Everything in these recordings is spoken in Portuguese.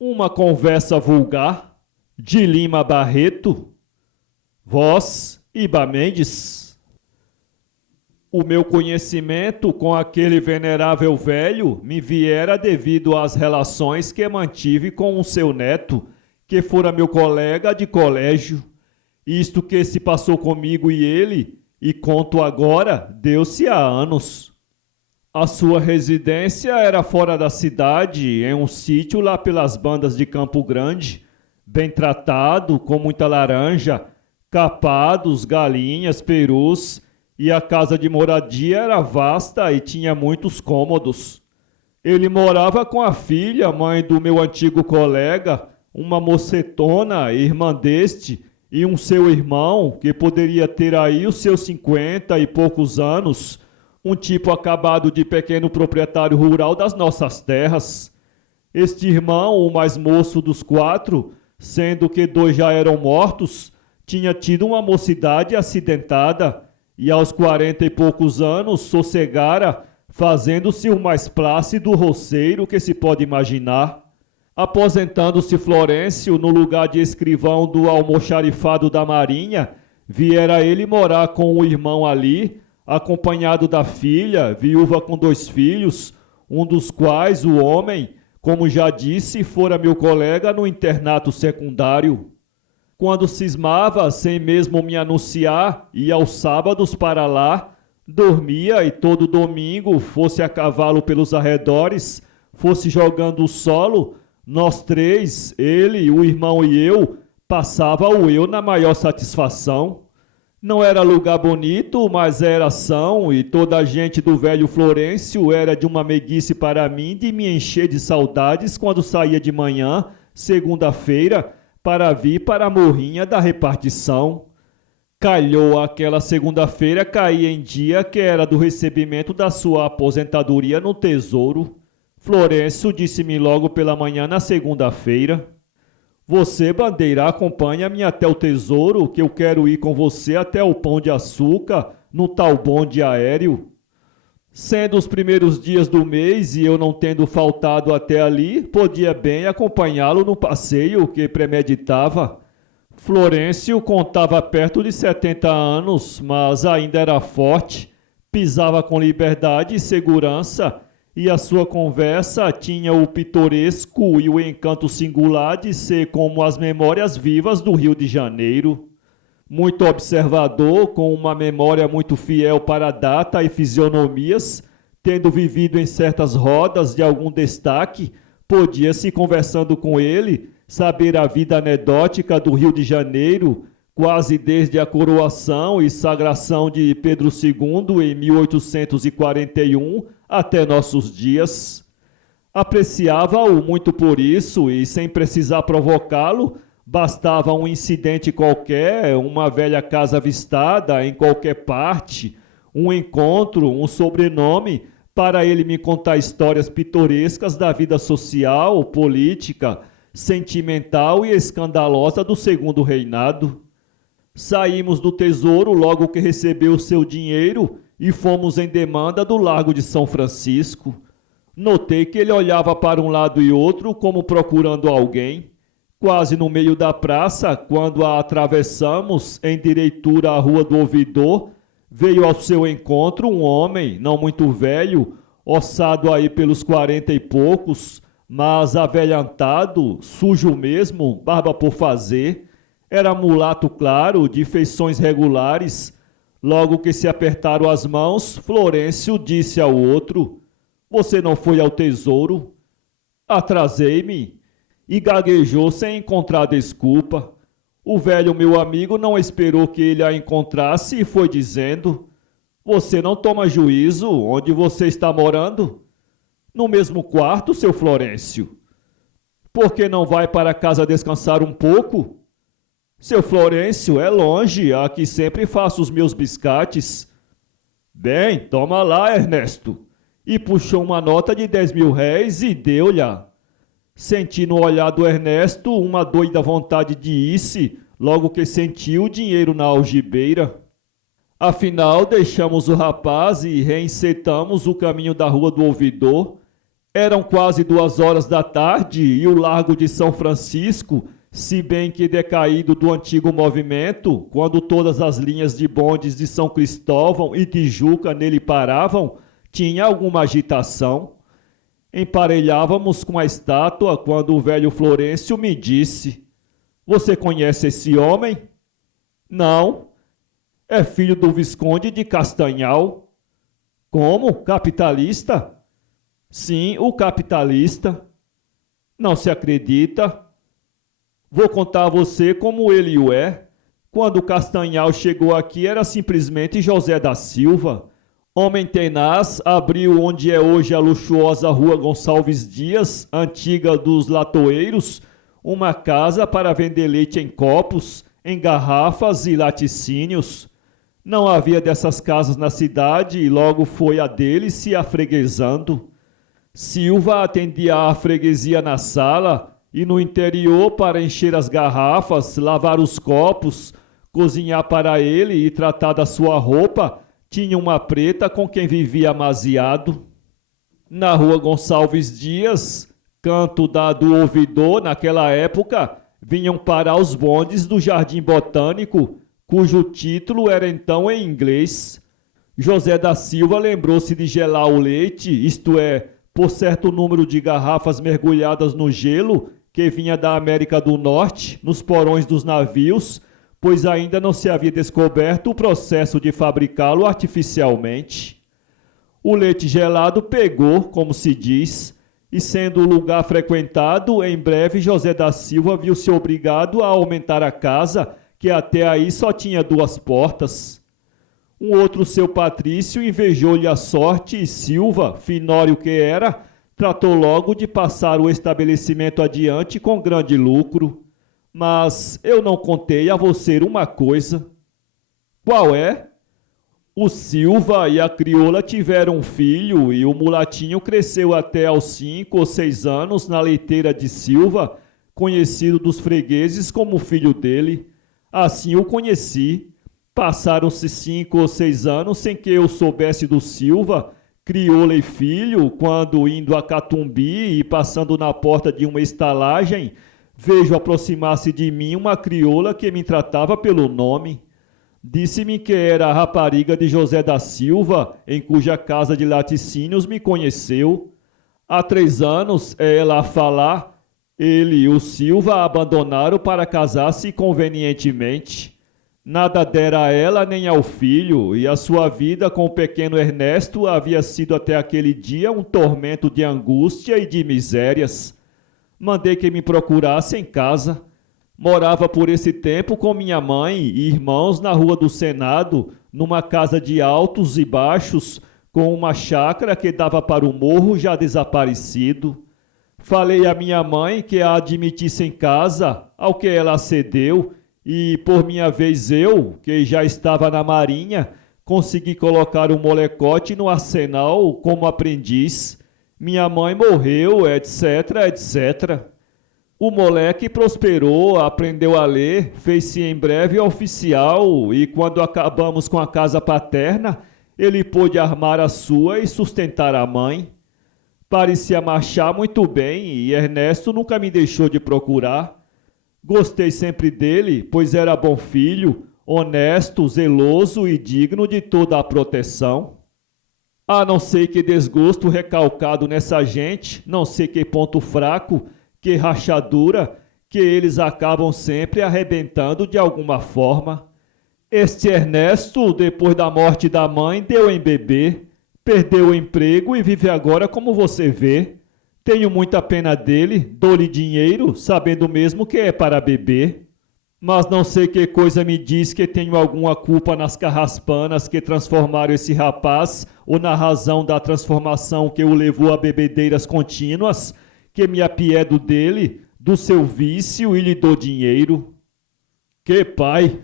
Uma conversa vulgar de Lima Barreto, voz Iba Mendes. O meu conhecimento com aquele venerável velho me viera devido às relações que mantive com o seu neto, que fora meu colega de colégio. Isto que se passou comigo e ele, e conto agora, deu-se há anos. A sua residência era fora da cidade, em um sítio lá pelas bandas de Campo Grande, bem tratado, com muita laranja, capados, galinhas, perus, e a casa de moradia era vasta e tinha muitos cômodos. Ele morava com a filha, mãe do meu antigo colega, uma mocetona, irmã deste, e um seu irmão, que poderia ter aí os seus 50 e poucos anos, um tipo acabado de pequeno proprietário rural das nossas terras. Este irmão, o mais moço dos 4, sendo que 2 já eram mortos, tinha tido uma mocidade acidentada e aos 40 e poucos anos sossegara, fazendo-se o mais plácido roceiro que se pode imaginar. Aposentando-se Florêncio no lugar de escrivão do almoxarifado da Marinha, viera ele morar com o irmão ali, acompanhado da filha, viúva com 2 filhos, um dos quais, o homem, como já disse, fora meu colega no internato secundário. Quando cismava, sem mesmo me anunciar, ia aos sábados para lá, dormia e todo domingo, fosse a cavalo pelos arredores, fosse jogando o solo, nós 3, ele, o irmão e eu, passava o eu na maior satisfação. Não era lugar bonito, mas era ação, e toda a gente do velho Florêncio era de uma meiguice para mim de me encher de saudades quando saía de manhã, segunda-feira, para vir para a morrinha da repartição. Calhou aquela segunda-feira cair em dia que era do recebimento da sua aposentadoria no Tesouro. Florêncio disse-me logo pela manhã na segunda-feira: "Você, bandeira, acompanha-me até o Tesouro, que eu quero ir com você até o Pão de Açúcar, no tal bonde aéreo." Sendo os primeiros dias do mês e eu não tendo faltado até ali, podia bem acompanhá-lo no passeio que premeditava. Florêncio contava perto de 70 anos, mas ainda era forte, pisava com liberdade e segurança, e a sua conversa tinha o pitoresco e o encanto singular de ser como as memórias vivas do Rio de Janeiro. Muito observador, com uma memória muito fiel para a data e fisionomias, tendo vivido em certas rodas de algum destaque, podia-se, conversando com ele, saber a vida anedótica do Rio de Janeiro, quase desde a coroação e sagração de Pedro II em 1841 até nossos dias. Apreciava-o muito por isso e, sem precisar provocá-lo, bastava um incidente qualquer, uma velha casa avistada em qualquer parte, um encontro, um sobrenome, para ele me contar histórias pitorescas da vida social, política, sentimental e escandalosa do segundo reinado. Saímos do Tesouro logo que recebeu o seu dinheiro e fomos em demanda do Largo de São Francisco. Notei que ele olhava para um lado e outro como procurando alguém. Quase no meio da praça, quando a atravessamos em direitura à Rua do Ouvidor, veio ao seu encontro um homem, não muito velho, ossado aí pelos 40 e poucos, mas avelhantado, sujo mesmo, barba por fazer. Era mulato claro, de feições regulares. Logo que se apertaram as mãos, Florêncio disse ao outro: "Você não foi ao Tesouro?" Atrasei-me, e gaguejou sem encontrar desculpa. O velho meu amigo não esperou que ele a encontrasse e foi dizendo: "Você não toma juízo onde você está morando?" "No mesmo quarto, seu Florêncio." "Por que não vai para casa descansar um pouco?" "Seu Florêncio, é longe, aqui sempre faço os meus biscates." "Bem, toma lá, Ernesto." E puxou uma nota de 10.000 réis e deu-lhe. Senti no olhar do Ernesto uma doida vontade de ir-se, logo que sentiu o dinheiro na algibeira. Afinal, deixamos o rapaz e reencetamos o caminho da Rua do Ouvidor. Eram quase 2 horas da tarde e o Largo de São Francisco, se bem que decaído do antigo movimento, quando todas as linhas de bondes de São Cristóvão e Tijuca nele paravam, tinha alguma agitação. Emparelhávamos com a estátua quando o velho Florencio me disse: "Você conhece esse homem?" "Não. É filho do Visconde de Castanhal." "Como? Capitalista?" "Sim, o capitalista." "Não se acredita?" "Vou contar a você como ele o é. Quando Castanhal chegou aqui era simplesmente José da Silva. Homem tenaz, abriu onde é hoje a luxuosa Rua Gonçalves Dias, antiga dos latoeiros, uma casa para vender leite em copos, em garrafas e laticínios. Não havia dessas casas na cidade e logo foi a dele se afreguesando. Silva atendia à freguesia na sala e no interior para encher as garrafas, lavar os copos, cozinhar para ele e tratar da sua roupa, tinha uma preta com quem vivia amaziado. Na Rua Gonçalves Dias, canto do ouvidor, naquela época, vinham parar os bondes do Jardim Botânico, cujo título era então em inglês. José da Silva lembrou-se de gelar o leite, isto é, por certo número de garrafas mergulhadas no gelo, que vinha da América do Norte, nos porões dos navios, pois ainda não se havia descoberto o processo de fabricá-lo artificialmente. O leite gelado pegou, como se diz, e sendo o lugar frequentado, em breve José da Silva viu-se obrigado a aumentar a casa, que até aí só tinha 2 portas. Um outro seu Patrício invejou-lhe a sorte e Silva, finório que era, tratou logo de passar o estabelecimento adiante com grande lucro. Mas eu não contei a você uma coisa." "Qual é?" "O Silva e a crioula tiveram um filho e o mulatinho cresceu até aos 5 ou 6 anos na leiteira de Silva, conhecido dos fregueses como filho dele. Assim o conheci. Passaram-se 5 ou 6 anos sem que eu soubesse do Silva, crioula e filho, quando, indo a Catumbi e passando na porta de uma estalagem, vejo aproximar-se de mim uma crioula que me tratava pelo nome. Disse-me que era a rapariga de José da Silva, em cuja casa de laticínios me conheceu. Há 3 anos, é ela a falar, ele e o Silva a abandonaram para casar-se convenientemente. Nada dera a ela nem ao filho, e a sua vida com o pequeno Ernesto havia sido até aquele dia um tormento de angústia e de misérias. Mandei que me procurasse em casa. Morava por esse tempo com minha mãe e irmãos na Rua do Senado, numa casa de altos e baixos, com uma chácara que dava para o morro já desaparecido. Falei à minha mãe que a admitisse em casa, ao que ela acedeu, e por minha vez eu, que já estava na marinha, consegui colocar o molecote no arsenal como aprendiz. Minha mãe morreu, etc, etc. O moleque prosperou, aprendeu a ler, fez-se em breve oficial e quando acabamos com a casa paterna, ele pôde armar a sua e sustentar a mãe. Parecia marchar muito bem e Ernesto nunca me deixou de procurar. Gostei sempre dele, pois era bom filho, honesto, zeloso e digno de toda a proteção. Ah, não sei que desgosto recalcado nessa gente, não sei que ponto fraco, que rachadura, que eles acabam sempre arrebentando de alguma forma. Este Ernesto, depois da morte da mãe, deu em beber, perdeu o emprego e vive agora como você vê. Tenho muita pena dele, dou-lhe dinheiro, sabendo mesmo que é para beber. Mas não sei que coisa me diz que tenho alguma culpa nas carraspanas que transformaram esse rapaz ou na razão da transformação que o levou a bebedeiras contínuas, que me apiedo dele, do seu vício e lhe dou dinheiro. Que pai!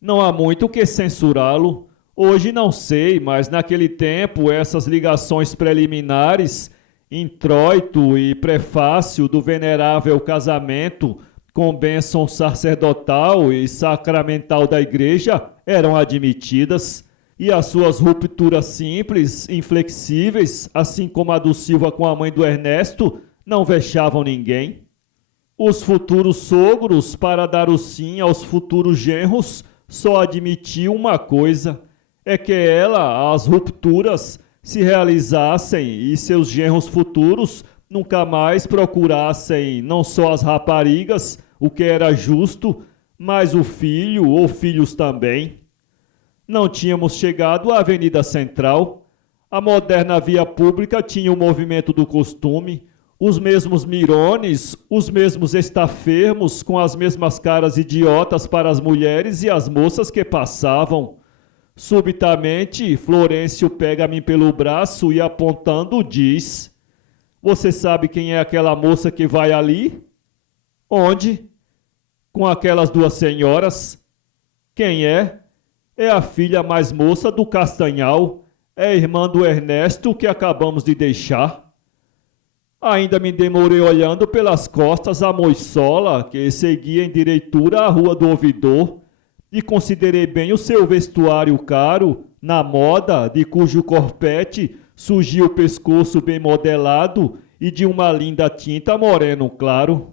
Não há muito o que censurá-lo. Hoje não sei, mas naquele tempo essas ligações preliminares, introito e prefácio do venerável casamento com bênção sacerdotal e sacramental da igreja eram admitidas. e as suas rupturas simples, inflexíveis, assim como a do Silva com a mãe do Ernesto, não vexavam ninguém. Os futuros sogros, para dar o sim aos futuros genros, só admitiam uma coisa, é que ela, as rupturas, se realizassem e seus genros futuros nunca mais procurassem não só as raparigas, o que era justo, mas o filho ou filhos também. Não tínhamos chegado à Avenida Central. A moderna via pública tinha o movimento do costume, os mesmos mirones, os mesmos estafermos com as mesmas caras idiotas para as mulheres e as moças que passavam. Subitamente, Florencio pega-me pelo braço e apontando diz: "Você sabe quem é aquela moça que vai ali?" "Onde?" "Com aquelas duas senhoras." "Quem é?" "É a filha mais moça do Castanhal, é irmã do Ernesto que acabamos de deixar." Ainda me demorei olhando pelas costas a moçola que seguia em direitura à Rua do Ouvidor e considerei bem o seu vestuário caro, na moda, de cujo corpete surgia o pescoço bem modelado e de uma linda tinta moreno claro.